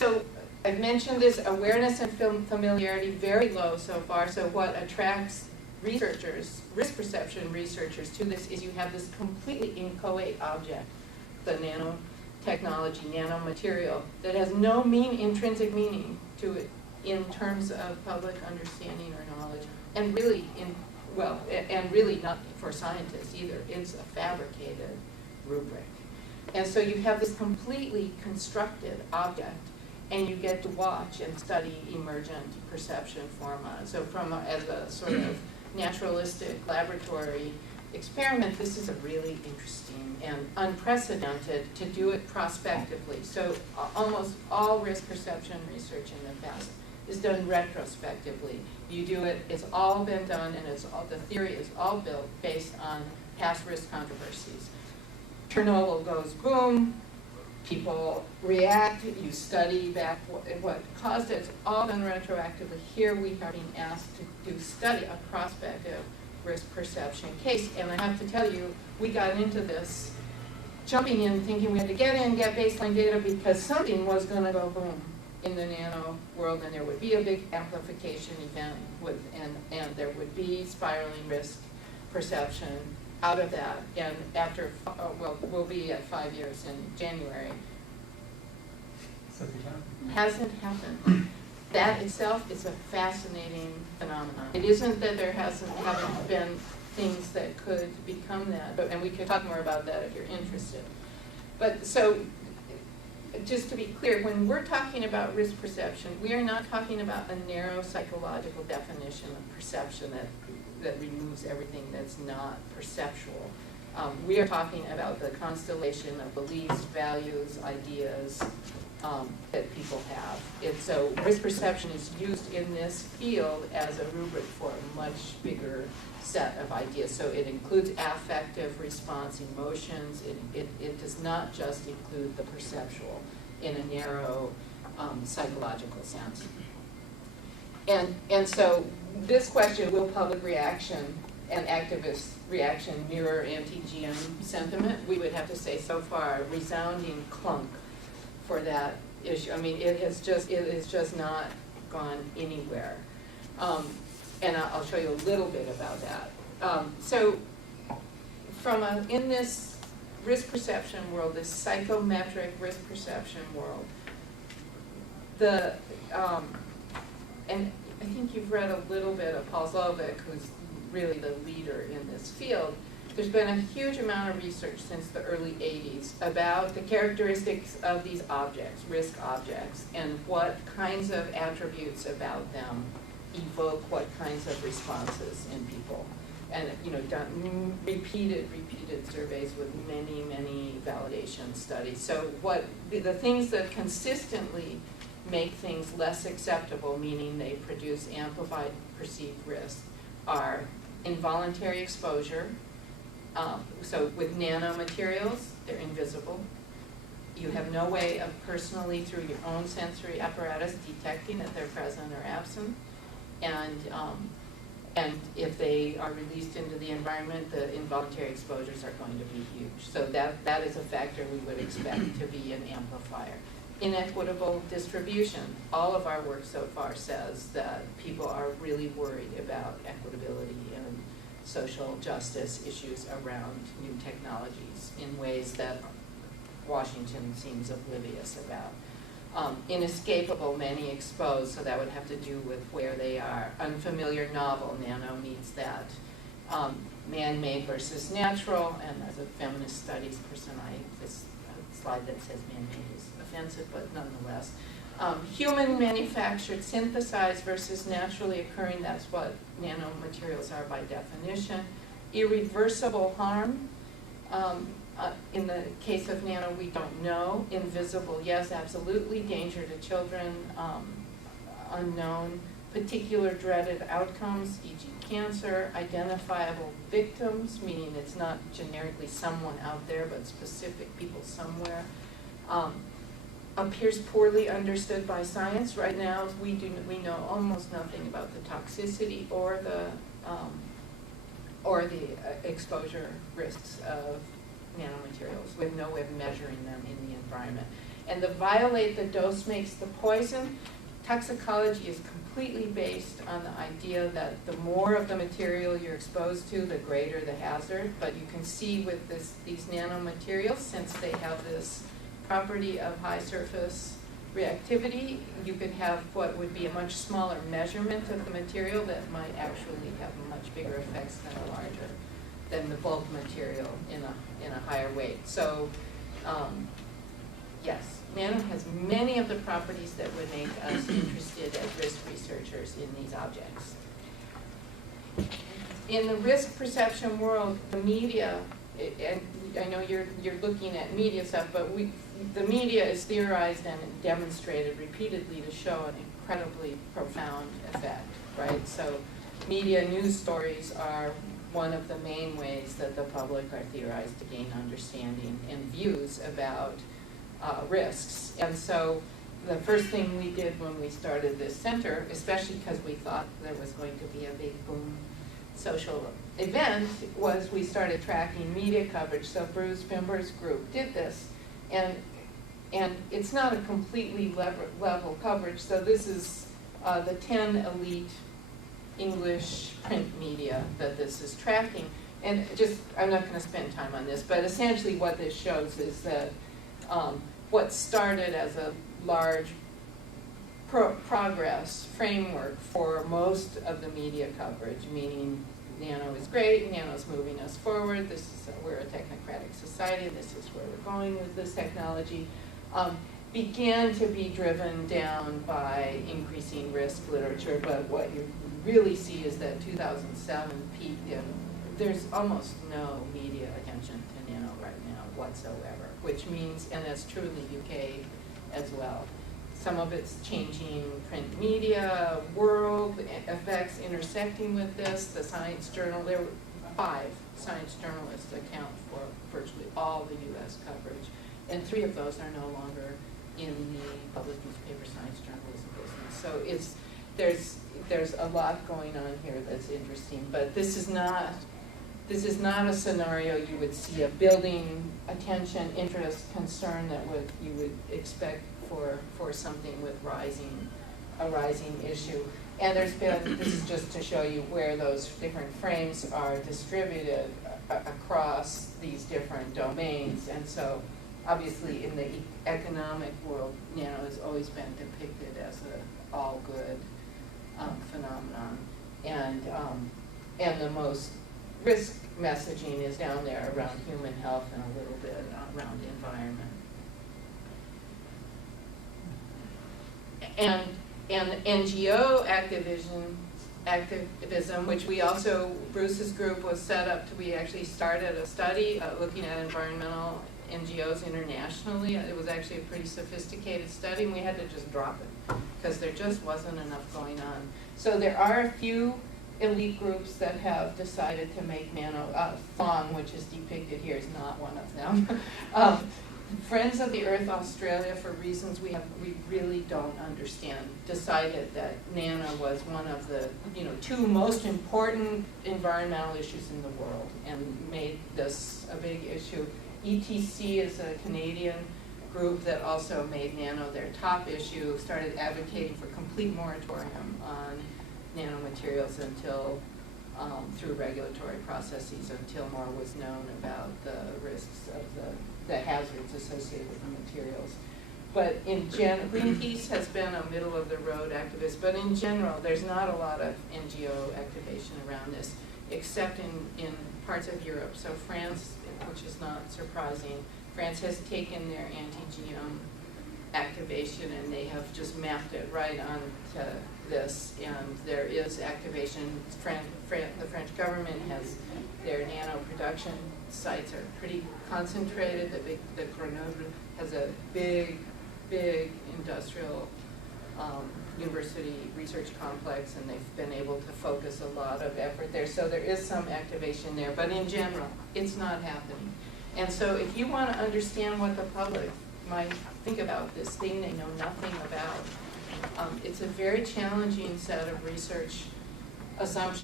So I've mentioned this, awareness and familiarity, very low so far. So what attracts researchers, risk perception researchers to this is you have this completely inchoate object, the nanotechnology, nanomaterial, that has no intrinsic meaning to it in terms of public understanding or knowledge, and really and really not for scientists either. It's a fabricated rubric. And so you have this completely constructed object, and you get to watch and study emergent perception forma. So as a sort of naturalistic laboratory experiment, this is a really interesting and unprecedented to do it prospectively. So almost all risk perception research in the past is done retrospectively. You do it, it's all been done, and the theory is all built based on past risk controversies. Chernobyl goes boom, people react, you study back what caused it. It's all done retroactively. Here we are being asked to study a prospective risk perception case. And I have to tell you, we got into this jumping in thinking we had to get baseline data because something was going to go boom in the nano world, and there would be a big amplification event and there would be spiraling risk perception out of that. And after, we'll be at 5 years in January. Hasn't happened. That itself is a fascinating phenomenon. It isn't that there haven't been things that could become that, and we could talk more about that if you're interested. But so, just to be clear, when we're talking about risk perception, we are not talking about a narrow psychological definition of perception that removes everything that's not perceptual. We are talking about the constellation of beliefs, values, ideas that people have. So risk perception is used in this field as a rubric for a much bigger set of ideas. So it includes affective response, emotions. It does not just include the perceptual in a narrow psychological sense. And so this question, will public reaction and activist reaction mirror anti-GM sentiment? We would have to say so far, resounding clunk for that issue. I mean, it has just not gone anywhere. And I'll show you a little bit about that. So in this risk perception world, this psychometric risk perception world, and I think you've read a little bit of Paul Zlovic, who's really the leader in this field. There's been a huge amount of research since the early 80s about the characteristics of these objects, risk objects, and what kinds of attributes about them evoke what kinds of responses in people. And done repeated surveys with many validation studies. So the things that consistently make things less acceptable, meaning they produce amplified perceived risk, are involuntary exposure. So with nanomaterials, they're invisible. You have no way of personally, through your own sensory apparatus, detecting that they're present or absent. And if they are released into the environment, the involuntary exposures are going to be huge. So that is a factor we would expect to be an amplifier. Inequitable distribution. All of our work so far says that people are really worried about equitability and social justice issues around new technologies in ways that Washington seems oblivious about. Inescapable, many exposed, so that would have to do with where they are. Unfamiliar, novel, Nano meets that. Man-made versus natural, and as a feminist studies person, this slide that says man-made is offensive, but nonetheless. Human manufactured, synthesized versus naturally occurring, that's what nanomaterials are by definition. Irreversible harm, in the case of nano, we don't know. Invisible, yes, absolutely. Danger to children, unknown. Particular dreaded outcomes, e.g. cancer. Identifiable victims, meaning it's not generically someone out there, but specific people somewhere. Appears poorly understood by science. Right now, we know almost nothing about the toxicity or the exposure risks of nanomaterials. We have no way of measuring them in the environment. And the violate the dose makes the poison. Toxicology is completely based on the idea that the more of the material you're exposed to, the greater the hazard. But you can see with these nanomaterials, since they have this property of high surface reactivity, you could have what would be a much smaller measurement of the material that might actually have much bigger effects than the bulk material in a higher weight. So yes, nano has many of the properties that would make us interested as risk researchers in these objects. In the risk perception world, the media, and I know you're looking at media stuff, but the media is theorized and demonstrated repeatedly to show an incredibly profound effect, right? So media news stories are one of the main ways that the public are theorized to gain understanding and views about risks. And so the first thing we did when we started this center, especially because we thought there was going to be a big boom social event, was we started tracking media coverage. So Bruce Bimber's group did this. And it's not a completely level coverage. So this is the 10 elite English print media that this is tracking. And I'm not going to spend time on this, but essentially what this shows is that what started as a large progress framework for most of the media coverage, meaning nano is great, nano's moving us forward, we're a technocratic society, this is where we're going with this technology, began to be driven down by increasing risk literature. But what you really see is that 2007 peaked in, there's almost no media attention to nano right now whatsoever, which means, and that's true in the UK as well. Some of it's changing print media, world effects intersecting with this. The Science Journal, there were 5 science journalists account for virtually all the US coverage, and 3 of those are no longer in the public newspaper science journalism business. So there's a lot going on here that's interesting, but this is not a scenario you would see a building attention, interest, concern that you would expect for something with a rising issue. And there's been, this is just to show you where those different frames are distributed across these different domains. And so obviously in the economic world, nano has always been depicted as an all good phenomenon. And the most risk messaging is down there around human health and a little bit around the environment. And NGO activism, which we also, Bruce's group was set up to, we actually started a study looking at environmental NGOs internationally. It was actually a pretty sophisticated study, and we had to just drop it because there just wasn't enough going on. So there are a few elite groups that have decided to make nano, Thong, which is depicted here, is not one of them. Friends of the Earth Australia, for reasons we really don't understand, decided that nano was one of the 2 most important environmental issues in the world and made this a big issue. ETC is a Canadian group that also made nano their top issue, started advocating for complete moratorium on nanomaterials until, through regulatory processes, until more was known about the risks of the hazards associated with the materials. But in general, Greenpeace has been a middle-of-the-road activist, but in general, there's not a lot of NGO activation around this, except in parts of Europe. So France, which is not surprising, France has taken their anti-GM activation and they have just mapped it right onto this, and there is activation. The French government has their nano production sites are pretty concentrated. The Grenoble has a big industrial university research complex, and they've been able to focus a lot of effort there. So there is some activation there, but in general, it's not happening. And so if you want to understand what the public might think about this thing they know nothing about, it's a very challenging set of research assumptions.